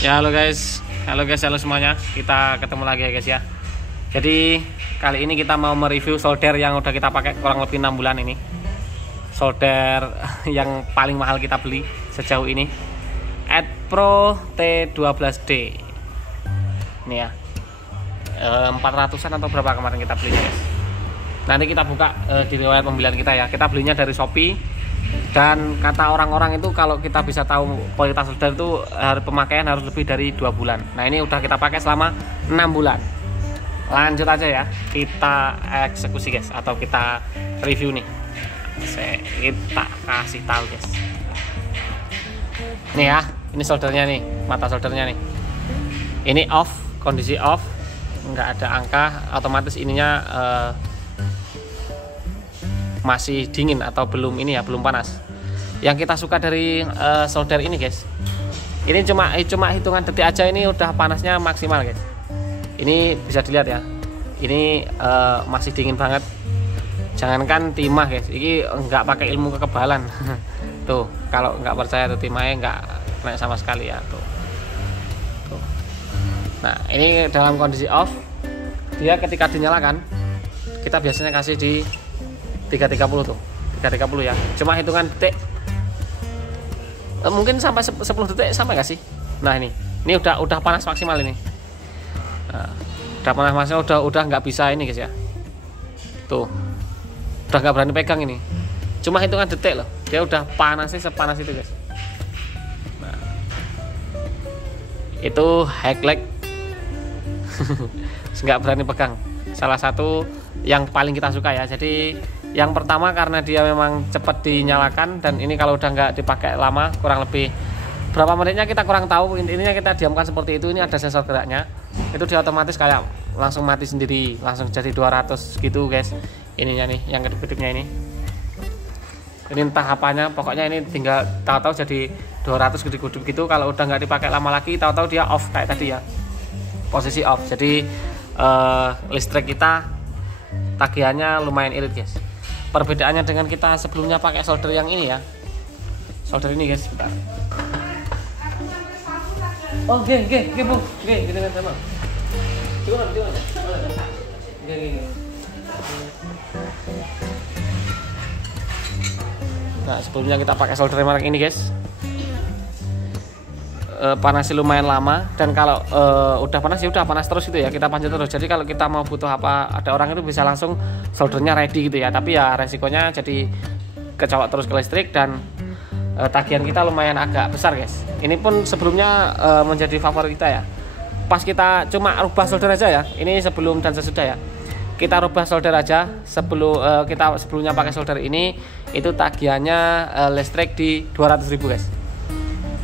Ya halo guys, halo semuanya. Kita ketemu lagi ya guys ya. Jadi kali ini kita mau mereview solder yang udah kita pakai kurang lebih 6 bulan ini. Solder yang paling mahal kita beli sejauh ini, AdPro T12D. Ini ya, 400-an atau berapa kemarin kita belinya guys. Nanti kita buka di riwayat pembelian kita ya. Kita belinya dari Shopee. Dan kata orang-orang itu kalau kita bisa tahu kualitas solder itu pemakaian harus lebih dari 2 bulan. Nah ini udah kita pakai selama 6 bulan. Lanjut aja ya, kita eksekusi guys, atau kita review nih. Kita kasih tahu guys. Nih ya, ini soldernya nih, mata soldernya nih. Ini off, kondisi off, nggak ada angka, otomatis ininya masih dingin atau belum ini ya, belum panas. Yang kita suka dari solder ini guys, ini cuma hitungan detik aja ini udah panasnya maksimal guys. Ini bisa dilihat ya, ini masih dingin banget. Jangankan timah guys, ini nggak pakai ilmu kekebalan. Tuh kalau nggak percaya tuh timahnya nggak kena sama sekali ya tuh. Nah ini dalam kondisi off, dia ketika dinyalakan kita biasanya kasih di 330 tuh, 330 ya. Cuma hitungan detik, mungkin sampai 10 detik sampai nggak sih? Nah ini udah panas maksimal ini. Nah, udah panas maksimal, udah nggak bisa ini guys ya. Tuh, udah nggak berani pegang ini. Cuma hitungan detik loh, dia udah panasnya sepanas itu guys. Nah, itu high lag, nggak berani pegang. Salah satu yang paling kita suka ya. Jadi yang pertama karena dia memang cepat dinyalakan, dan ini kalau udah nggak dipakai lama, kurang lebih berapa menitnya kita kurang tahu, intinya kita diamkan seperti itu. Ini ada sensor geraknya, itu dia otomatis kayak langsung mati sendiri, langsung jadi 200 gitu guys. Ininya nih yang kedip-kedipnya ini entah apanya, pokoknya ini tinggal tahu-tahu jadi 200 kedip-kedip gitu. Kalau udah nggak dipakai lama lagi, tahu-tahu dia off kayak tadi ya, posisi off. Jadi listrik kita tagihannya lumayan irit guys. Perbedaannya dengan kita sebelumnya pakai solder yang ini ya, solder ini guys, bentar. Oh bu, gitu kan sama. Gimana? Nah sebelumnya kita pakai solder merek ini guys, panasnya lumayan lama, dan kalau udah panas ya udah panas terus gitu ya, kita panjat terus. Jadi kalau kita mau butuh apa, ada orang itu bisa langsung soldernya ready gitu ya. Tapi ya resikonya jadi kecolok terus ke listrik, dan tagihan kita lumayan agak besar guys. Ini pun sebelumnya menjadi favorit kita ya. Pas kita cuma rubah solder aja ya, ini sebelum dan sesudah ya, kita rubah solder aja sebelum kita sebelumnya pakai solder ini, itu tagihannya listrik di 200.000 guys,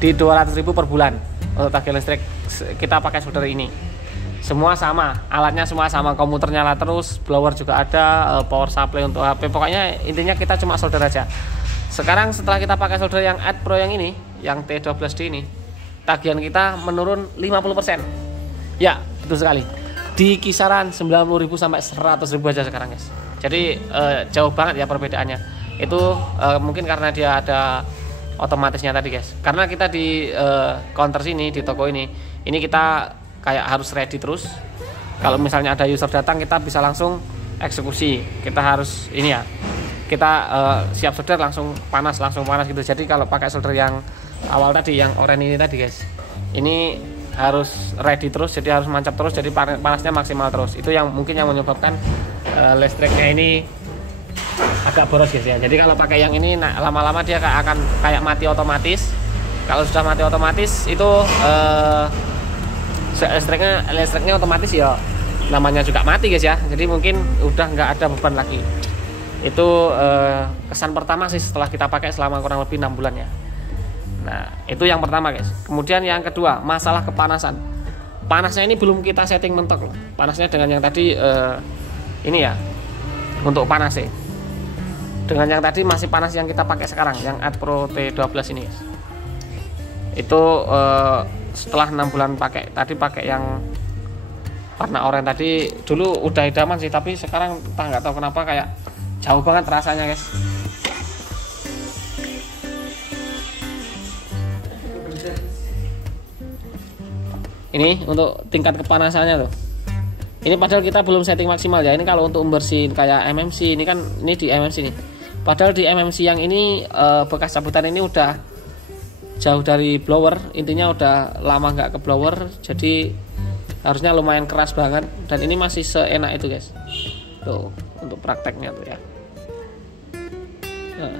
di 200.000 per bulan untuk tagihan listrik. Kita pakai solder ini semua sama, alatnya semua sama, komputer nyala terus, blower juga ada, power supply untuk HP. Pokoknya intinya kita cuma solder aja. Sekarang setelah kita pakai solder yang AdPro yang ini, yang T12D ini, tagihan kita menurun 50%. Ya betul sekali, di kisaran 90.000 sampai 100.000 aja sekarang guys. Jadi jauh banget ya perbedaannya. Itu mungkin karena dia ada otomatisnya tadi guys. Karena kita di counter sini, di toko ini kita kayak harus ready terus. Kalau misalnya ada user datang, kita bisa langsung eksekusi. Kita harus ini ya, kita siap solder langsung panas gitu. Jadi kalau pakai solder yang awal tadi, yang oranye ini tadi guys, ini harus ready terus, jadi harus mancap terus, jadi panasnya maksimal terus. Itu yang mungkin yang menyebabkan listriknya ini agak boros guys ya. Jadi kalau pakai yang ini, nah, lama-lama dia akan kayak mati otomatis. Kalau sudah mati otomatis itu listriknya otomatis ya namanya juga mati guys ya. Jadi mungkin udah nggak ada beban lagi. Itu kesan pertama sih setelah kita pakai selama kurang lebih 6 bulan ya. Nah itu yang pertama guys. Kemudian yang kedua, masalah kepanasan. Panasnya ini belum kita setting mentok loh. Panasnya dengan yang tadi ini ya, untuk panasnya dengan yang tadi masih panas yang kita pakai sekarang, yang AdPro T12 ini guys. Itu setelah 6 bulan pakai, tadi pakai yang warna oranye tadi, dulu udah idaman sih, tapi sekarang entah nggak tahu kenapa kayak jauh banget rasanya guys. Ini untuk tingkat kepanasannya tuh. Ini padahal kita belum setting maksimal ya. Ini kalau untuk membersihin kayak MMC ini kan, ini di MMC nih. Padahal di MMC yang ini bekas cabutan ini udah jauh dari blower, intinya udah lama nggak ke blower, jadi harusnya lumayan keras banget. Dan ini masih seenak itu guys. Tuh untuk prakteknya tuh ya. Nah,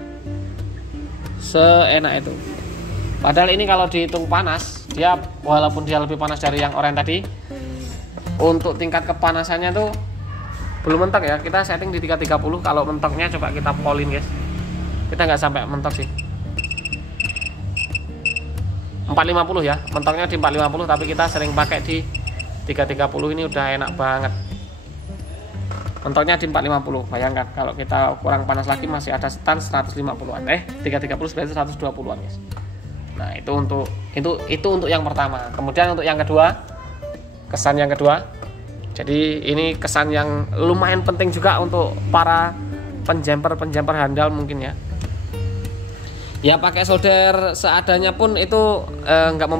seenak itu. Padahal ini kalau dihitung panas, dia walaupun dia lebih panas dari yang oranye tadi, untuk tingkat kepanasannya tuh belum mentok ya. Kita setting di 330. Kalau mentoknya coba kita polin guys. Kita nggak sampai mentok sih. 450 ya. Mentoknya di 450, tapi kita sering pakai di 330. Ini udah enak banget. Mentoknya di 450. Bayangkan kalau kita kurang panas lagi masih ada stand 150-an. 330 berarti 120-an guys. Nah, itu untuk yang pertama. Kemudian untuk yang kedua, kesan yang kedua. Jadi ini kesan yang lumayan penting juga untuk para penjamper handal mungkin ya. Ya pakai solder seadanya pun itu nggak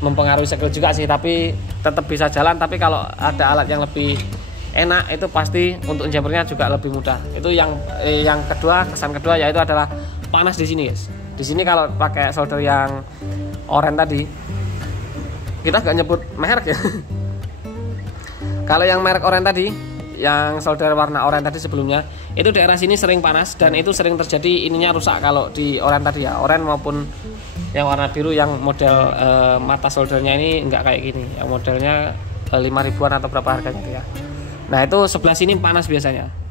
mempengaruhi skill juga sih, tapi tetap bisa jalan. Tapi kalau ada alat yang lebih enak itu pasti untuk jampernya juga lebih mudah. Itu yang kedua, kesan kedua yaitu adalah panas di sini guys. Di sini kalau pakai solder yang oranye tadi, kita nggak nyebut merek ya. Kalau yang merek oranye tadi, yang solder warna oranye tadi sebelumnya, itu daerah sini sering panas dan itu sering terjadi ininya rusak kalau di oranye tadi ya. Oranye maupun yang warna biru yang model mata soldernya ini nggak kayak gini. Yang modelnya 5.000-an atau berapa harganya itu ya. Nah itu sebelah sini panas biasanya.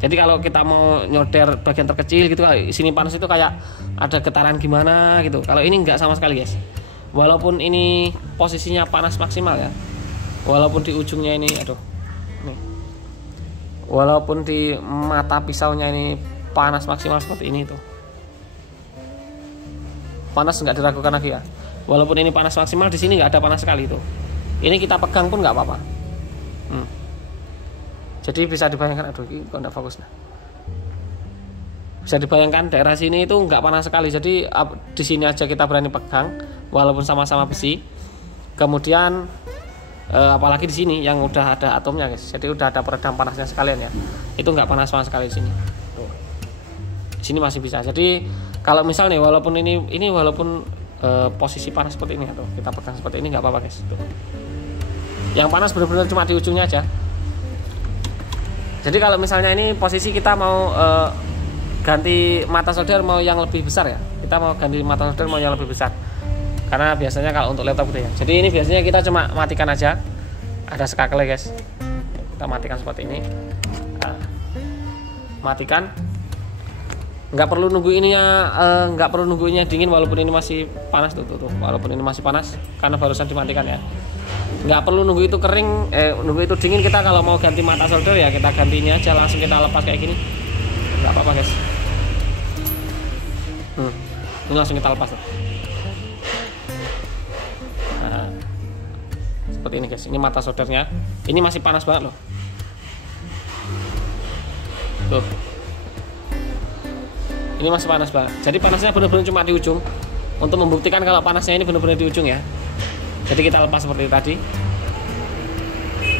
Jadi kalau kita mau nyoder bagian terkecil gitu, sini panas itu kayak ada getaran gimana gitu. Kalau ini nggak sama sekali guys. Walaupun ini posisinya panas maksimal ya. Walaupun di ujungnya ini, nih. Walaupun di mata pisaunya ini panas maksimal seperti ini tuh. Panas nggak diragukan lagi ya. Walaupun ini panas maksimal, di sini nggak ada panas sekali tuh. Ini kita pegang pun nggak apa-apa. Jadi bisa dibayangkan, aduh ini kok nggak fokus nah. Bisa dibayangkan daerah sini itu nggak panas sekali. Jadi di sini aja kita berani pegang, walaupun sama-sama besi. Kemudian apalagi di sini yang udah ada atomnya guys. Jadi udah ada peredam panasnya sekalian ya. Itu nggak panas sama sekali di sini. Tuh. Di sini masih bisa. Jadi kalau misalnya walaupun ini walaupun posisi panas seperti ini atau kita pegang seperti ini nggak apa-apa guys. Tuh. Yang panas benar-benar cuma di ujungnya aja. Jadi kalau misalnya ini posisi kita mau ganti mata solder mau yang lebih besar ya, kita mau ganti mata solder mau yang lebih besar, karena biasanya kalau untuk laptop gitu ya. Jadi ini biasanya kita cuma matikan aja, ada skakel guys, kita matikan seperti ini. Nah, matikan, nggak perlu nunggu ininya dingin walaupun ini masih panas tuh, walaupun ini masih panas karena barusan dimatikan ya. Nggak perlu nunggu itu kering, nunggu itu dingin. Kita kalau mau ganti mata solder ya kita ganti ini aja, langsung kita lepas kayak gini, nggak apa-apa guys. Ini langsung kita lepas tuh. Nah, seperti ini guys, ini mata soldernya, ini masih panas banget loh. Tuh, ini masih panas banget. Jadi panasnya benar-benar cuma di ujung. Untuk membuktikan kalau panasnya ini benar-benar di ujung ya. Jadi kita lepas seperti tadi.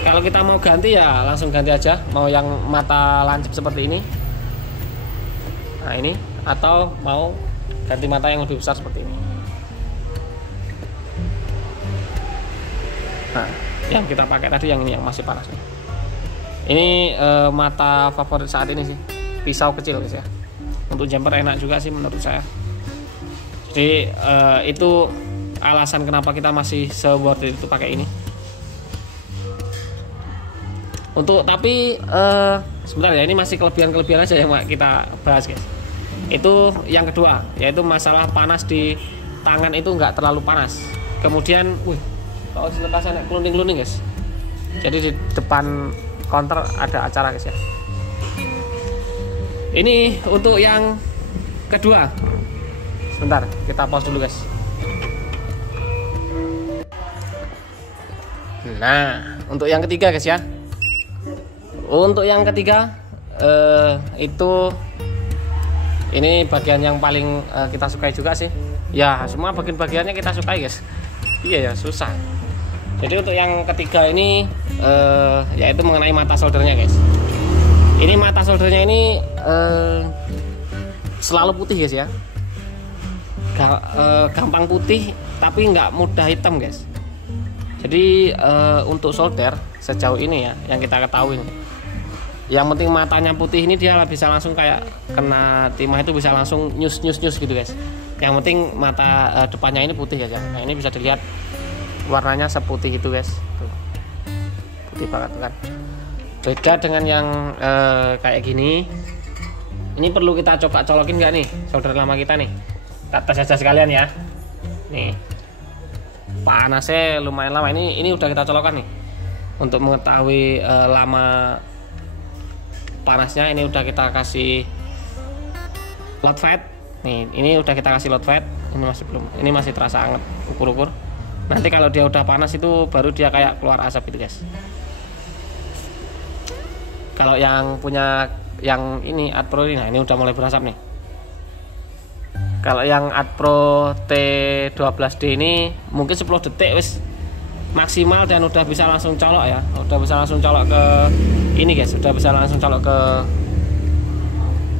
Kalau kita mau ganti ya langsung ganti aja. Mau yang mata lancip seperti ini, nah ini, atau mau ganti mata yang lebih besar seperti ini. Nah, yang kita pakai tadi yang ini yang masih panas. Ini mata favorit saat ini sih, pisau kecil guys ya. Untuk jumper enak juga sih menurut saya. Jadi itu alasan kenapa kita masih se-worth it itu pakai ini. Tapi sebentar ya, ini masih kelebihan aja yang kita bahas guys. Itu yang kedua, yaitu masalah panas di tangan itu nggak terlalu panas. Kemudian, kalau dilepasan keluning guys. Jadi di depan counter ada acara guys ya. Ini untuk yang kedua. Sebentar, kita pause dulu guys. Nah, untuk yang ketiga guys ya. Untuk yang ketiga itu ini bagian yang paling kita sukai juga sih. Ya, semua bagian-bagiannya kita sukai guys. Iya ya, susah. Jadi untuk yang ketiga ini yaitu mengenai mata soldernya guys. Ini mata soldernya ini selalu putih guys ya. Gampang putih tapi nggak mudah hitam guys. Jadi untuk solder sejauh ini ya yang kita ketahui, yang penting matanya putih ini dia bisa langsung kayak kena timah itu bisa langsung nyus gitu guys. Yang penting mata depannya ini putih guys ya. Nah ini bisa dilihat warnanya seputih itu guys. Tuh. Putih banget kan. Beda dengan yang kayak gini. Ini perlu kita coba colokin nggak nih solder lama kita nih. Kita tes aja sekalian ya. Nih. Panasnya lumayan lama. Ini udah kita colokkan nih. Untuk mengetahui lama panasnya ini udah kita kasih load fat. Nih, ini udah kita kasih load fat. Ini masih belum. Ini masih terasa hangat ukur-ukur. Nanti kalau dia udah panas itu baru dia kayak keluar asap gitu guys. Kalau yang punya yang ini Adpro ini, nah ini udah mulai berasap nih. Kalau yang Adpro T12D ini mungkin 10 detik wis maksimal dan udah bisa langsung colok ya. Udah bisa langsung colok ke ini guys, udah bisa langsung colok ke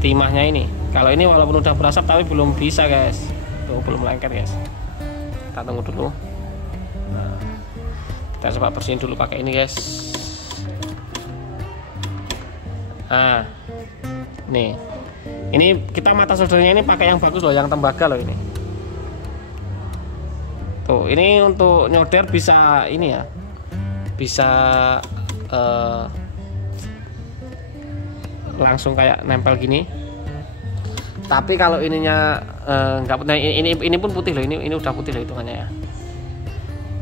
timahnya ini. Kalau ini walaupun udah berasap tapi belum bisa guys. Tuh belum lengket guys. Kita tunggu dulu. Nah, kita coba bersihin dulu pakai ini guys. Nah, nih. Ini kita mata soldernya ini pakai yang bagus loh, yang tembaga loh ini. Tuh, ini untuk nyolder bisa ini ya. Bisa langsung kayak nempel gini. Tapi kalau ininya nggak putih, ini pun putih loh, ini udah putih loh hitungannya ya.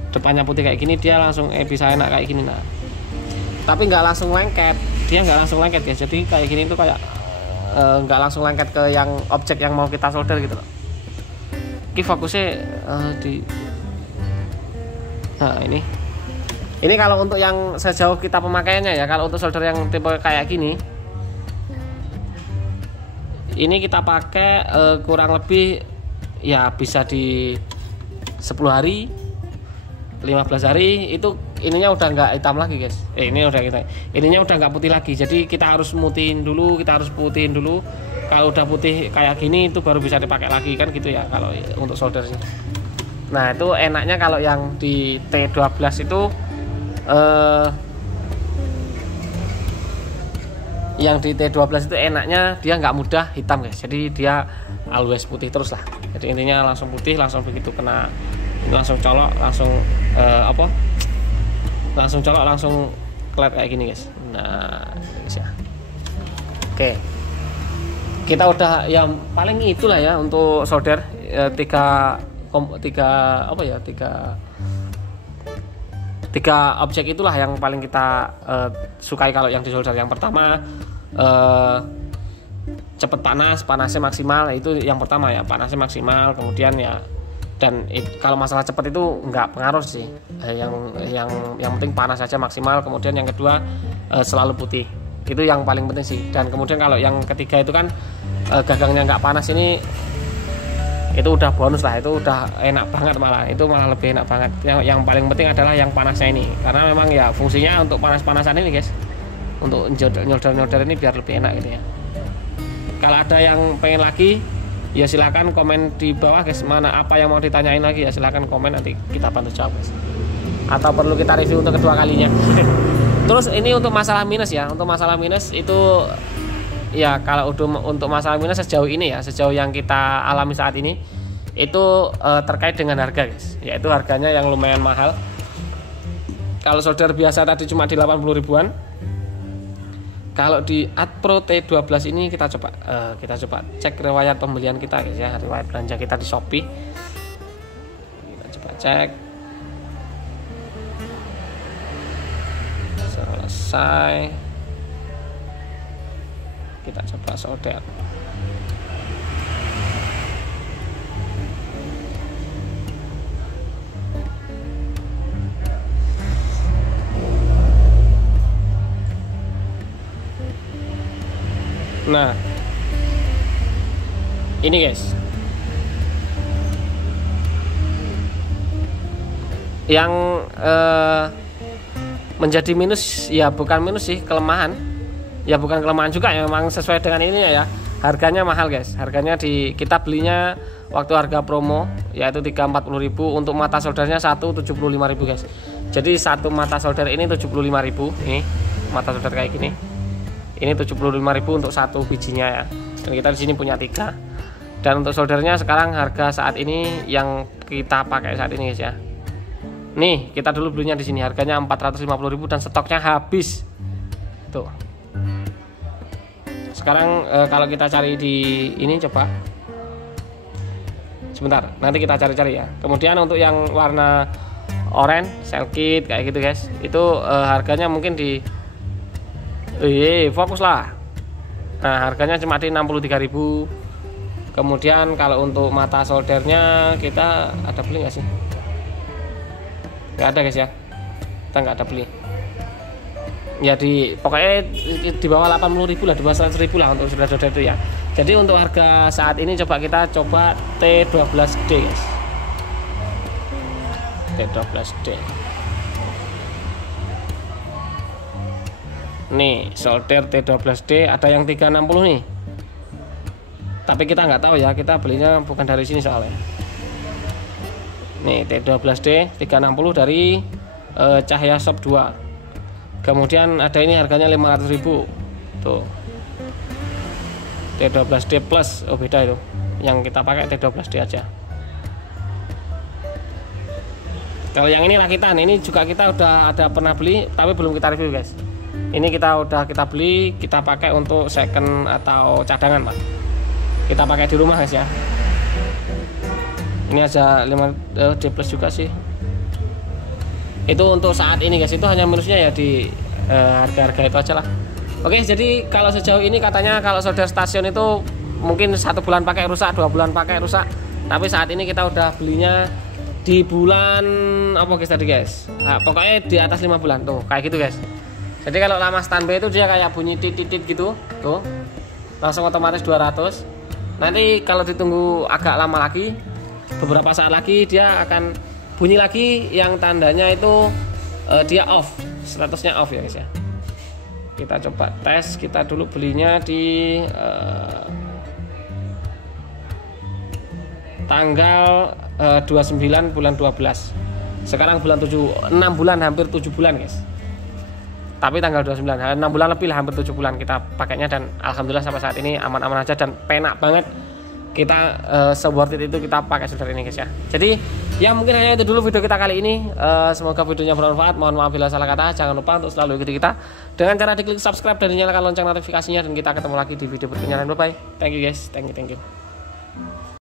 Depannya putih kayak gini dia langsung bisa enak kayak gini nah. Tapi nggak langsung lengket, dia nggak langsung lengket guys. Jadi kayak gini tuh kayak nggak langsung lengket ke yang objek yang mau kita solder gitu loh. Ini fokusnya di nah ini kalau untuk yang sejauh kita pemakaiannya ya. Kalau untuk solder yang tipe kayak gini ini kita pakai kurang lebih ya bisa di 10 hari 15 hari itu ininya udah nggak hitam lagi guys. Ini udah kita ininya udah nggak putih lagi. Jadi kita harus mutihin dulu, kita harus putihin dulu. Kalau udah putih kayak gini itu baru bisa dipakai lagi kan gitu ya kalau untuk soldernya. Nah itu enaknya kalau yang di T12 itu yang di T12 itu enaknya dia nggak mudah hitam guys. Jadi dia always putih terus lah. Jadi intinya langsung putih, langsung begitu kena langsung colok, langsung langsung colok, langsung kelet kayak gini guys. Nah guys ya. Oke, kita udah yang paling itulah ya untuk solder tiga objek itulah yang paling kita sukai kalau yang di solder. Yang pertama cepet panasnya maksimal, itu yang pertama ya, panasnya maksimal. Kemudian ya dan kalau masalah cepat itu nggak pengaruh sih, yang penting panas saja maksimal. Kemudian yang kedua selalu putih, itu yang paling penting sih. Dan kemudian kalau yang ketiga itu kan gagangnya nggak panas, ini itu udah bonus lah, itu udah enak banget, malah itu malah lebih enak banget. Yang paling penting adalah yang panasnya ini, karena memang ya fungsinya untuk panas-panasan ini guys, untuk nyolder ini biar lebih enak gitu ya. Kalau ada yang pengen lagi ya silakan komen di bawah guys, mana apa yang mau ditanyain lagi ya silakan komen, nanti kita bantu jawab guys. Atau perlu kita review untuk kedua kalinya. Terus ini untuk masalah minus ya, untuk masalah minus itu ya kalau untuk masalah minus sejauh ini ya, sejauh yang kita alami saat ini itu terkait dengan harga guys, yaitu harganya yang lumayan mahal. Kalau solder biasa tadi cuma di 80 ribuan. Kalau di Adpro T12 ini kita coba cek riwayat pembelian kita guys ya, riwayat belanja kita di Shopee. Kita coba cek. Selesai. Kita coba solder. Nah, ini guys, Yang menjadi minus ya bukan minus sih, kelemahan. Ya bukan kelemahan juga ya, memang sesuai dengan ini ya. Harganya mahal guys. Harganya kita belinya waktu harga promo yaitu 340.000, untuk mata soldernya 175.000 guys. Jadi satu mata solder ini 75.000. Ini mata solder kayak gini. Ini 75.000 untuk satu bijinya ya. Dan kita di sini punya 3. Dan untuk soldernya sekarang harga saat ini yang kita pakai saat ini guys ya. Nih, kita dulu belinya di sini harganya 450.000 dan stoknya habis. Tuh. Sekarang kalau kita cari di ini coba. Sebentar, nanti kita cari-cari ya. Kemudian untuk yang warna oranye, cell kit kayak gitu guys. Itu harganya mungkin di fokus lah. Nah, harganya cuma di 63.000. Kemudian kalau untuk mata soldernya kita ada beli nggak sih? Nggak ada guys ya, kita nggak ada beli ya, pokoknya di bawah 80.000 lah, di bawah 100.000 lah untuk solder-solder itu ya. Jadi untuk harga saat ini kita coba T12D guys, T12D nih, solder T12D ada yang 360 nih, tapi kita nggak tahu ya, kita belinya bukan dari sini soalnya. Nih T12D 360 dari Cahya Shop 2. Kemudian ada ini harganya 500.000. Tuh. T12D Plus, oh beda itu. Yang kita pakai T12D aja. Kalau yang ini rakitan, ini juga kita udah ada pernah beli tapi belum kita review guys. Ini kita beli, kita pakai untuk second atau cadangan Pak. Kita pakai di rumah guys ya. Ini aja 5D plus juga sih. Itu untuk saat ini guys, itu hanya minusnya ya di harga-harga itu aja lah. Oke, jadi kalau sejauh ini katanya kalau solder stasiun itu mungkin 1 bulan pakai rusak, 2 bulan pakai rusak. Tapi saat ini kita udah belinya di bulan apa guys tadi guys? Nah, pokoknya di atas 5 bulan tuh, kayak gitu guys. Jadi kalau lama standby itu dia kayak bunyi titit gitu, tuh. Langsung otomatis 200. Nanti kalau ditunggu agak lama lagi, beberapa saat lagi dia akan bunyi lagi yang tandanya itu dia off, statusnya off ya guys ya. Kita coba tes, kita dulu belinya di tanggal 29 bulan 12. Sekarang bulan 7, 6 bulan hampir 7 bulan guys. Tapi tanggal 29, 6 bulan lebih lah, hampir 7 bulan kita pakainya, dan alhamdulillah sampai saat ini aman-aman aja dan penak banget. Kita se-worth it itu kita pakai solder ini guys ya. Jadi ya mungkin hanya itu dulu video kita kali ini. Semoga videonya bermanfaat. Mohon maaf bila salah kata. Jangan lupa untuk selalu ikuti kita dengan cara diklik subscribe dan nyalakan lonceng notifikasinya, dan kita ketemu lagi di video berikutnya. Bye bye. Thank you guys. Thank you.